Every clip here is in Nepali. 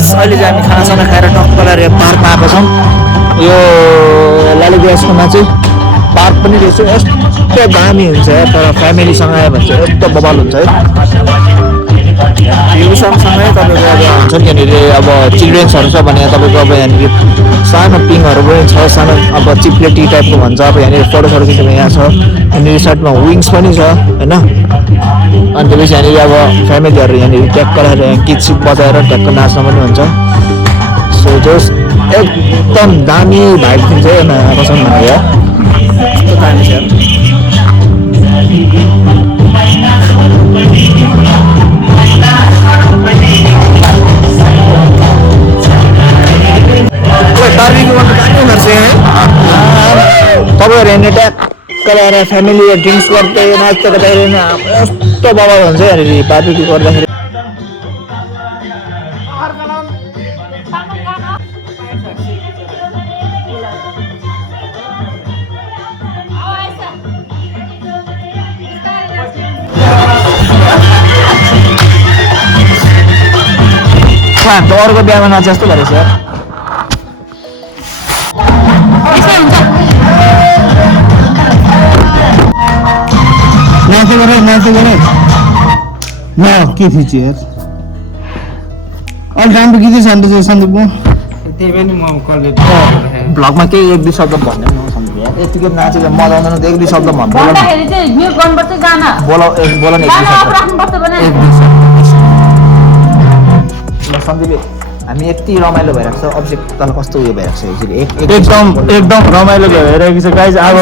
गाइस अहिले चाहिँ हामी खानासाना खाएर टक्क गरेर पार्कमा आएको छौँ यो लालीगुराँसकोमा चाहिँ पार्क पनि रहेछ यस्तो दामी हुन्छ तर फ्यामिलीसँग आयो भने चाहिँ एकदम बबाल हुन्छ है भ्यू सँगसँगै तपाईँको अब हुन्छ नि यहाँनिर अब चिल्ड्रेन्सहरू छ भने तपाईँको अब यहाँनिर सानो पिङहरू पनि छ सानो अब चिप्लेटी टाइपको भन्छ अब यहाँनिर फोटोसहरू खिच्नु यहाँ छ यहाँनिर साइडमा विङ्स पनि छ होइन अनि त्यसपछि यहाँनिर अब फ्यामिलीहरू यहाँनिर ट्याक्क गरेर गीत सित बजाएर ट्याक्क नाच्न पनि हुन्छ सो जस एकदम दामी भाइब दिन्छ कसम भनेर यस्तो दामी छ तपाईँहरू यहाँनिर ट्याक्क ल्याएर फ्यामिली ड्रिङ्क्स गर्दै नाच्दै गर्दाखेरि यस्तो बबाल हुन्छ यहाँनिर बार्बिक्यू गर्दाखेरि अर्को बिहामा नाचे जस्तो भएछ यार नाच्दै गरे न के थिच यार अलि राम्रो गीतै छान्दै छ सन्दीपको त्यही पनि म कलले भ्लगमा केही एक दुई शब्द भन्दैन सन्दीप यार यतिकै नाचेर मजा आउँदैन त एक दुई शब्द भन्दाखेरि चाहिँ म्युट गर्नुपर्छ गाना बोला नि एक दुई शब्द राख्नुपर्छ भने सन्दीप हामी यति रमाइलो भइरहेको छ अभिषेक तल कस्तो उयो भइरहेको छ एकदम रमाइलो भइरहेको छ गाइज अब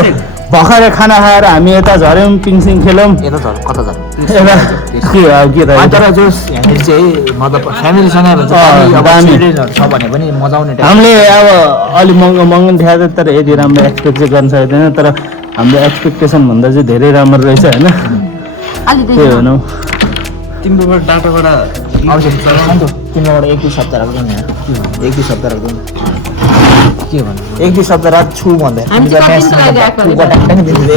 भर्खरै खाना खाएर हामी यता झऱ्यौँ पिङसिङ खेल्यौँ यता झर कता झर के त तर जोस यहाँनिर चाहिँ मतलब फ्यामिलीसँग छ भने पनि मजा आउने हामीले अब अलिक महँगो महँगो देखाएको तर यति राम्रो एक्सपेक्ट चाहिँ गर्न सक्दैन तर हाम्रो एक्सपेक्टेसन भन्दा चाहिँ धेरै राम्रो रहेछ होइन त्यही भनौँ तिम्रोबाट डाटाबाट तिमीबाट एक दुई सप्ताह राख्दैन यहाँ एक दुई सप्ताह राख्दैन के भन्नु एक दुई सप्ताह रात छु भन्दै एक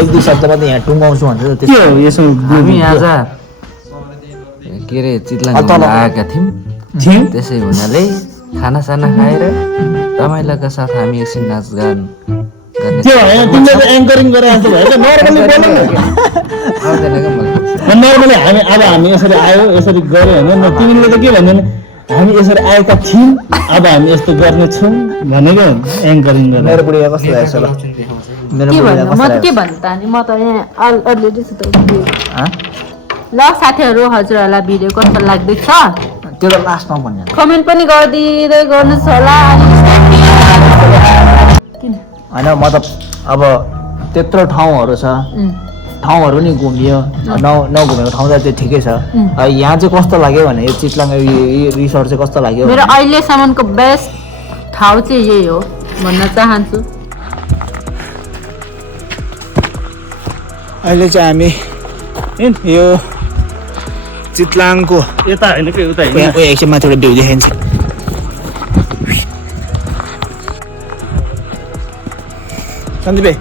दुई सप्ताहमा त यहाँ टुङ्गाउँछु भन्छ के हो यसो हामी आज के अरे चितलाङ आएका थियौँ त्यसै हुनाले खानासाना खाएर रमाइलोका साथ हामी एकछिन नाचगान नर्मली हामी यसरी आयो यसरी गऱ्यो होइन तिमीले त के भन्दैन हामी यसरी आएका थियौँ अब हामी यस्तो गर्नेछौँ भनेको एङ्करिङ गरेर मेरो बुढी कस्तो लागेको छ ल मेरो बुढी म त के भन्नु त अनि म त यहाँ अलरेडी छु त ल साथीहरू हजुरहरूलाई भिडियो कस्तो लाग्दैछ त्यो त लास्टमा भन्नु कमेन्ट पनि गरिदिँदै गर्नुहोस् होला होइन मतलब अब त्यत्रो ठाउँहरू छ ठाउँहरू नि घुमियो नघुमेको ठाउँ त चाहिँ ठिकै छ यहाँ चाहिँ कस्तो लाग्यो भने यो चितलाङ रिसोर्ट चाहिँ कस्तो लाग्यो मेरो अहिलेसम्मको बेस्ट ठाउँ चाहिँ यही हो भन्न चाहन्छु अहिले चाहिँ हामी यो चितलाङको यता होइन कि उता एकछिन माथिबाट भ्यू देखाइन्छ सन्दीप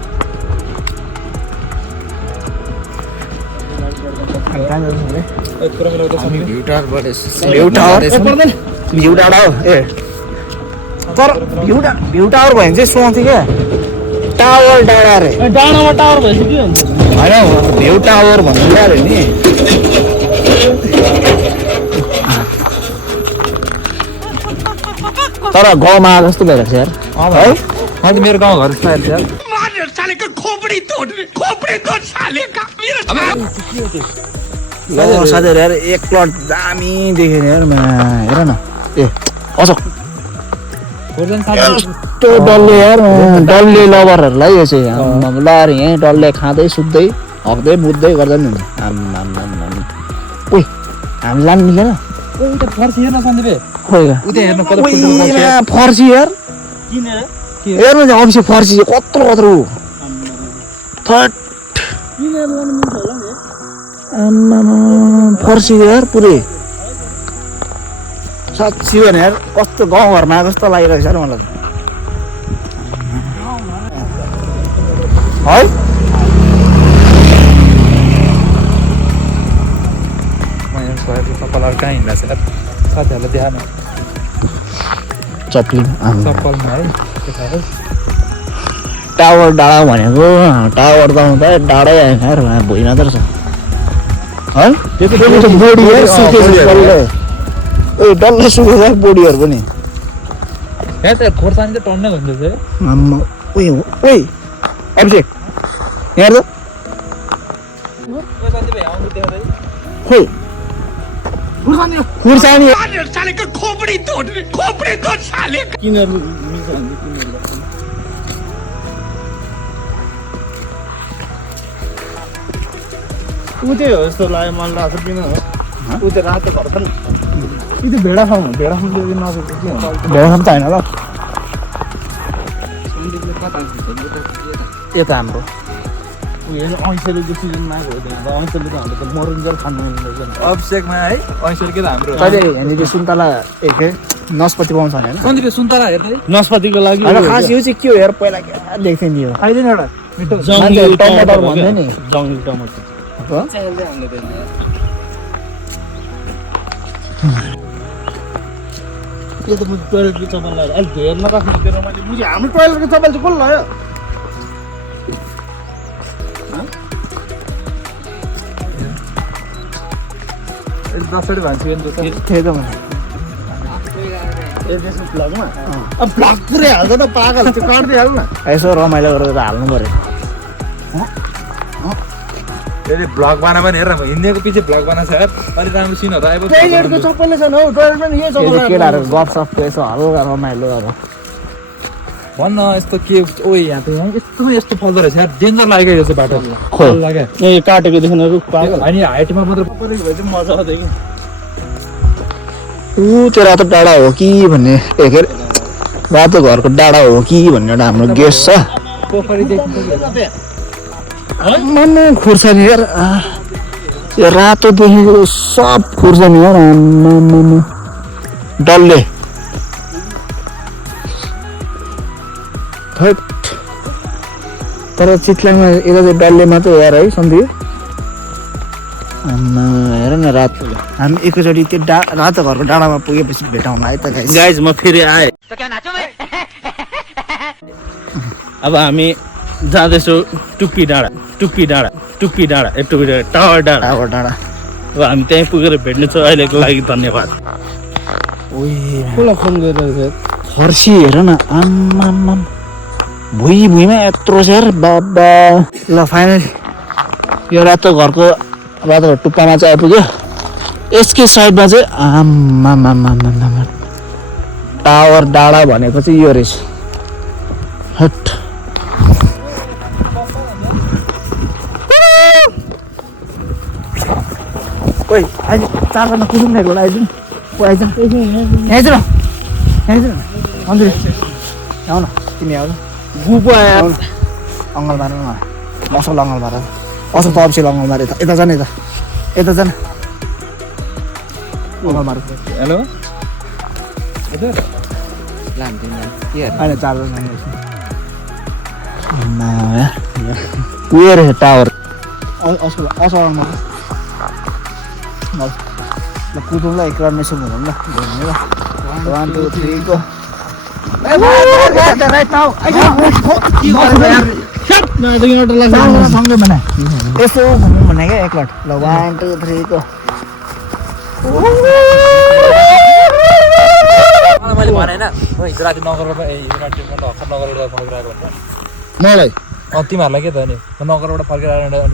भ्यू टावर हो ए तर भ्यू टावर भयो भने चाहिँ सोच्थेँ क्या टावर डाँडा अरे डाँडामा टावर भएपछि के हुन्छ होइन भ्यू टावर भन्नु अरे नि तर गाउँमा जस्तो भइरहेको छ यार है अहिले मेरो गाउँघर जस्तो आएको साथीहरू यार एक प्लट दामी देखेर यार हेर न ए अझ यस्तो डल्ले यार डल्ले लभरहरूलाई यो चाहिँ लाएर यहीँ डल्ले खाँदै सुत्दै हक्दै मुत्दै गर्दा नि हुन्छ ओइ हामी लानु मिलेन फर्सी हेर्न सन्दीप फर्सी यार हेर्नु चाहिँ अभिषेक फर्सी कत्रो कत्रो फर्सी यार पुरै साँच्ची भने यार कस्तो गाउँघरमा जस्तो लागिरहेको छ र मलाई है कलर कहाँ हिँड्दा छ साथीहरूलाई देखाएन चप्लिङ चप्पलमा है टावर डाँडा भनेको टावर त आउँदा डाँडै आयो यार भुइँमा त रहेछ है बोडी डल्लै सुकेछ बोडीहरू पनि यहाँ त खोर्सानी चाहिँ टन्नै हुन्छ चाहिँ अभिषेक यहाँ त खोइ खुर्सानी ऊ त्यही हो जस्तो लाग्यो मलाई लाग्छ किन हो ऊ त्यो रातो घर छ नि कि त्यो भेडा फार्म हो भेडा फार्म त्यो नसकेको के हुन्छ भेडासम्म त होइन ल यता हाम्रो ऊ हेर्नु ऐँसेलुको सिजनमा आएको हो त्यहाँ ऐँसेलु त हाम्रो त मरुन्जेल खानु मिल्दैन अभिषेकमा है ऐश्वर्य के त हाम्रो तैँले यहाँनिर सुन्तला के नस्पति पाउँछ नि होइन सन्दीप सुन्तला हेर्दै नस्पतिको लागि होइन खास यो चाहिँ के हो हेर पहिला क्या देख्थेँ नि यो खाइदिनु एउटा मिठो मान्छे टमाटर भन्दै नि जङ्गली टमाटर यो त मुझे टोइलेटको चप्पल लगाएर अलिक धेर नराख्नु त्यो मैले बुझेँ हाम्रो टोइलेटको चप्पल चाहिँ कसले लगायो दसवटा भान्छु त्यही त भने ब्लगमा अब ब्लग पुरै हाल्छ त पागल त्यो काट्दै हाल्नु न यसो रमाइलो गरेर हाल्नु पऱ्यो फेरि भ्लग बना पनि हेर हिँडेको पछि भ्लग बना छ यार अलिक राम्रो सिनहरू आयो टोइलेटको चप्पलले छैन हौ टोइलेटमा नि यही चप्पल केटाहरू गफसफको यसो हल्का रमाइलो अब भन्न यस्तो के ओ यहाँ त यहाँ यस्तो फल्दो रहेछ यार डेन्जर लाग्यो यो चाहिँ बाटो खोइ लाग्यो ए काटेको देख्न रुख पागल अनि हाइटमा मात्र परेको भए चाहिँ मजा आउँथ्यो कि ऊ त्यो रातो डाँडा हो कि भन्ने के अरे रातो घरको डाँडा हो कि भन्ने एउटा हाम्रो गेस छ पोखरी देखिन्छ मान्नु खुर्सानी यार यो रातो देखेको सब खुर्सानी यार आम्मामा डल्ले थैट तर चितलाङमा यता चाहिँ डल्ले मात्रै हो यार है सन्धि आम्मा हेर न रातो हामी एकैचोटि त्यो रातो घरको डाँडामा पुगेपछि भेटाउनु है त गाइज म फेरि आएँ अब हामी जाँदैछौँ टुप्पी डाँडा ए टुप्पी डाँडा टावर डाँडा टावर डाँडा अब हामी त्यहीँ पुगेर भेट्नेछौँ अहिलेको लागि धन्यवाद कसलाई फोन गरिरहेको फर्सी हेर न आम्मामा भुइँमा यत्रो छ यार बाबा ल फाइनल यो रातो घरको टुप्पामा चाहिँ आइपुग्यो यसकै साइडमा चाहिँ आम्मामा टावर डाँडा भनेको चाहिँ यो रहेछ हट ओइ अहिले चारजना कुदुङ खाएको होला आइदिनु ओ आइज यहाँ आइज न अन्जुरी आऊ न तिमी आऊ गुपो आयो अङ्गल मार न असल अङ्गल मार असल त अप्सी अङ्गल मार यता जाने यता जान अङ्गल मार हेलो अहिले चारजना उयो रहेछ टावर असल असल अङ्गल ल कुदौँ ल एक राउन्ड मेसो घुमौँ ल घुम्ने ल 1 2 3 गो सँगै भने यसो घुम्नु भने क्या एकलट ल 1 2 3 गो मैले भने होइन हिजो राति नगरबाट हिजो राति अखर नगरबाट फर्किरहेको मलाई तिमीहरूलाई के त नि नगरबाट फर्किरहेको